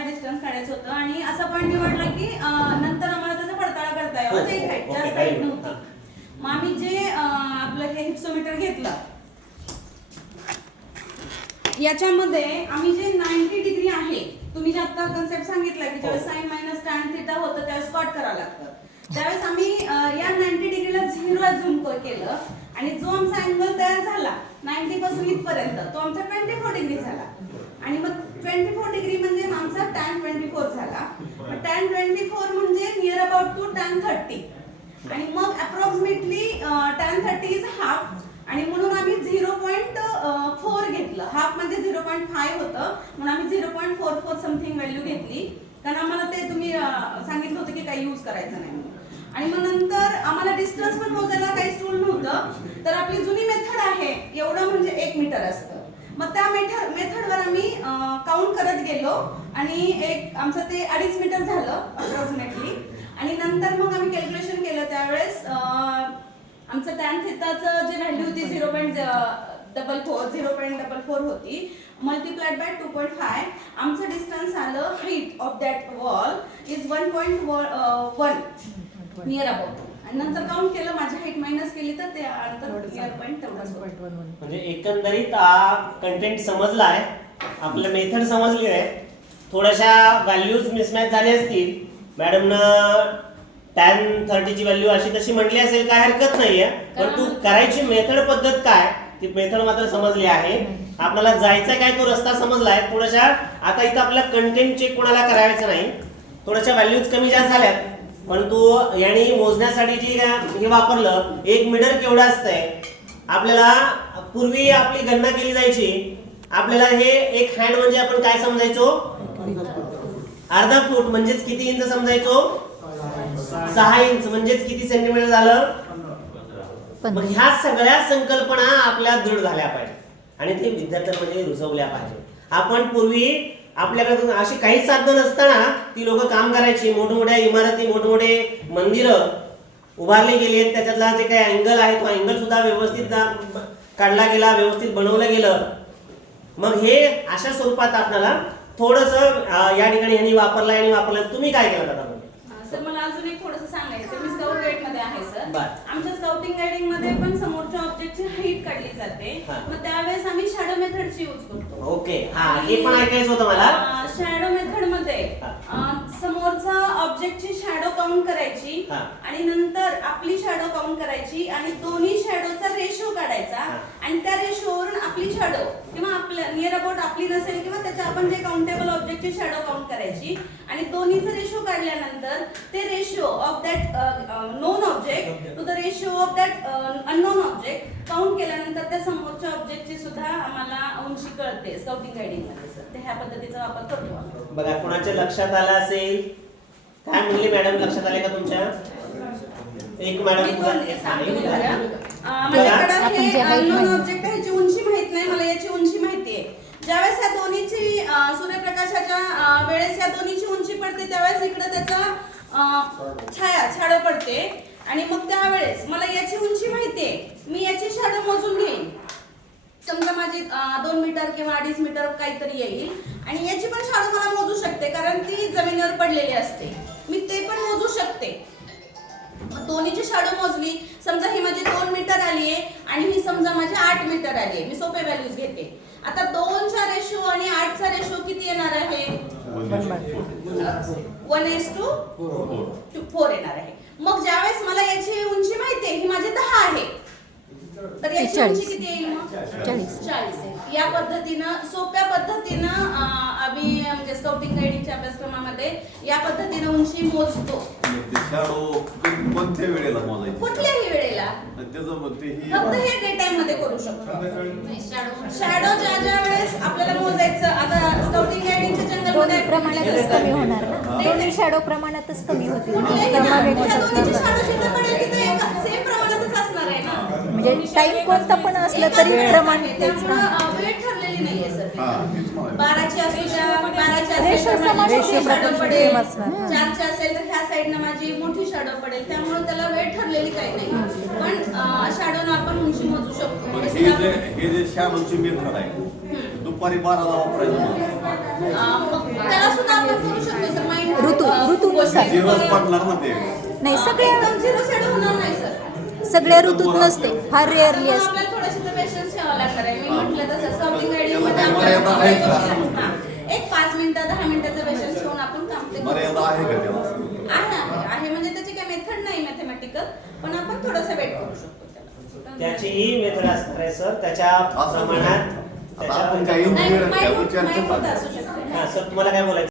आम्हाला डिस्टन्स काढायचं होतं आणि असा पॉईंट निवडला की नंतर आम्हाला त्याचा पडताळा करता यावा. ते हाईट जास्त हाईट नव्हती. मग आम्ही जे आपलं हे हिप्सोमीटर घेतलं याच्यामध्ये आम्ही जे 90 डिग्री आहे, तुम्ही जे आता कन्सेप्ट सांगितला की ज्यावेळेस साइन मायनस टॅन थिटा होतं त्यावेळेस स्क्वॉट करावं लागतं, त्यावेळेस आम्ही या 90 डिग्रीला 0 झूम केलं आणि जो आमचा अँगल तयार झाला 90 पासून इथपर्यंत तो आमचा 24 डिग्री झाला. आणि मग 24 डिग्री म्हणजे आमचा tan 24 झाला. tan 24 म्हणजे नियर अबाउट टू tan 30 आणि मग अप्रॉक्सिमेटली tan 30 इज हाफ आणि म्हणून आम्ही 0.4 घेतलं. हाफ म्हणजे 0.5 होतं म्हणून आम्ही 0.44 समथिंग व्हॅल्यू घेतली, कारण आम्हाला ते तुम्ही सांगितलं होतं की काही यूज करायचं नाही. आणि मग नंतर आम्हाला डिस्टन्स पण मोजायला काही टूल नव्हतं, तर आपली जुनी मेथड आहे एवढं म्हणजे 1 मीटर असतं. मग त्या मेथडवर आम्ही काउंट करत गेलो आणि एक आमचं ते 2.5 मीटर झालं अप्रॉक्सिमेटली. आणि नंतर मग आम्ही कॅल्क्युलेशन केलं, त्यावेळेस आमचं टॅन थिटाचं जे व्हॅल्यू होती 0.44 होती मल्टिप्लाइड बाय 2.5. आमचं डिस्टन्स आलं height of that wall is 1.1 near about. आणि नंतर काउंट केलं, माझी हाईट मायनस केली तर ते अंतर नियर पॉइंट तेवढंच. म्हणजे एकंदरीत कंटेंट समजला आहे, आपलं मेथड समजली आहे. थोड्याशा व्हॅल्यूज मिसमॅच झाले असतील, मॅडमनं tan 30 ची व्हॅल्यू अशी तशी म्हटली असेल, काय हरकत नाहीये, पण तू करायची मेथड पद्धत काय ती मेथड मात्र समजली आहे. आपल्याला जायचा काय तो रस्ता समजलाय. थोड्याशा आता इथं आपला कंटेंट चेक कोणाला करायचं नाही, थोड्याशा व्हॅल्यूज कमी जास्त झाल्यात, परंतु याने मोजण्यासाठी जी हे वापरलं 1 मीटर केवढं असतंय. आपल्याला पूर्वी आपली गणना केली जायची, आपल्याला हे एक हँड म्हणजे आपण काय समजायचो, अर्धा फूट म्हणजेच किती इंच समजायचो, 6 इंच म्हणजेच किती सेंटीमीटर झालं. मग ह्या सगळ्या संकल्पना आपल्या दृढ झाल्या पाहिजे आणि ते विद्यार्थ्यांमध्ये रुजवल्या पाहिजे. आपण पूर्वी आपल्याकडे अशी काही साधनं नसताना ती लोक काम करायची, मोठमोठ्या इमारती मोठमोठे मंदिरं उभारली गेली, त्याच्यातला जे काही अँगल आहे तो अँगल सुद्धा व्यवस्थित काढला गेला, व्यवस्थित बनवलं गेलं. मग हे अशा स्वरूपात आपल्याला थोडंसं या ठिकाणी ह्यांनी वापरलं. तुम्ही काय केलं दादा? सर मला अजून एक थोडंसं सांगायचं, मी स्काउट गाईड मध्ये आहे सर. आमच्या स्काउटिंग गाईडिंग मध्ये पण समोरच्या ऑब्जेक्टची हाईट काढली जाते, मग त्यावेळेस आम्ही शॅडो मेथडची यूज करतो. ओके, हा हे पण ऐकायचं होतं मला. शॅडो मेथड मध्ये समोरचा ऑब्जेक्टची शॅडो काउंट करायची आणि नंतर आपली शॅडो काउंट करायची आणि दोन्ही शॅडोचा रेशो काढायचा आणि त्या रेशोवरून आपली शॅडो किंवा आपल्या नियर अबाउट आपली नसेल किंवा त्याच्या आपण जे काउंटेबल ऑब्जेक्टची शॅडो काउंट करायची आणि दोन्हीचा रेशो काढल्यानंतर ते ratio of that known object to the ratio of that unknown object count केल्यानंतर त्या समोरच्या ऑब्जेक्टची सुद्धा आम्हाला उंची कळते स्काउटिंग गाईडिंग मध्ये सर. ते ह्या पद्धतीचा वापर करतो. बघा कोणाच्या लक्षात आलं असेल, काय म्हणले मॅडम, लक्षात आले का तुमच्या? एक मॅडम माझ्याकडे हे अननोन ऑब्जेक्ट आहे, याची उंची माहित नाही मला, याची उंची माहिती आहे. ज्यावेळेस या दोन्हीची सूर्यप्रकाशाच्या वेळेस या दोन्हीची उंची पडते त्यावेळेस इकडे त्याचा छाडो पडते आणि मग त्यावेळेस मला याची उंची माहिती आहे, मी याची शॅडो मोजून घेईन. समजा माझी 2 मीटर किंवा 2.5 मीटर काहीतरी येईल आणि याची पण शॅडो मला मोजू शकते कारण ती जमिनीवर पडलेली असते, मी ते पण मोजू शकते. दोन्हीची शॅडो मोजली, समजा ही माझी 2 मीटर आली आहे आणि ही समजा माझी 8 मीटर आली आहे. मी सोपे व्हॅल्यूज घेते. आता 2चा रेशो आणि 8चा रेशो किती येणार आहे? 1:4 येणार आहे. मग ज्यावेळेस मला याची उंची माहिती आहे, ही माझी 10 आहे, तर याची उंची किती येईल? मग 40 आहे. या पद्धतीनं सोप्या पद्धतीनं आम्ही म्हणजे स्काउटिंग गाईडिंगच्या अभ्यासक्रमामध्ये या पद्धतीनं उंची मोजतो. कोणत्या वेळेला मोजायचं? कुठल्याही वेळेला, फक्त हे डे टाइम मध्ये करू शकतो. शॅडो ज्या वेळेस आपल्याला मोजायचं, आता स्काउटिंग गाईडिंगच्या जंगल मध्ये प्रमाणातच कमी होणार ना, दोन्ही शॅडो प्रमाणातच कमी होतील. सेम प्रमाणातच असणार आहे ना, म्हणजे टाइम कोणता पण असलं तरी प्रमाण तेच ना. वेळ ठरलेली नाहीये सर. 12ची असू द्या, 12ची रेशो समान शॅडो पडेल, असणार. 4ची असेल तर ह्या साईडनं माझी मोठी शॅडो पडेल, त्यामुळे त्याला वेळ ठरलेली काही नाही, पण शॅडोनं आपण उंची मोजू शकतो. हे जे शॅडोची मेथड आहे दुपारी 12ला वापरायचं, त्याला सुद्धा आपण क्वेश्चन झिरोच पडणार ना ते. नाही सगळ्या एकदम झिरो सेट होणार नाही सर. सगळ्या ऋतूत नसते, फार रेअरली त्यामुळे असते. आपल्याला थोडंसं पेशन्स ठेवावं लागणार आहे. मी म्हटलं तसं सॉर्टिंग रेडिंग मध्ये त्याला मर्यादा आहे का? हां. एक 5 मिनिटं 10 मिनिटाचं पेशन्स ठेवून आपण काम ते करू मर्यादा आहे का त्याला? आहे म्हणजे त्याची काही मेथड नाही मॅथमॅटिकल, पण आपण थोडंसं वेट करू शकतो त्याला. त्याचीही मेथड असणार आहे सर, त्याच्या प्रमाणात आता आपण काही नाही, त्यावर माईट चर्चा होत चालू आहे. असू शकते. हा सर, तुम्हाला काय बोलायचं?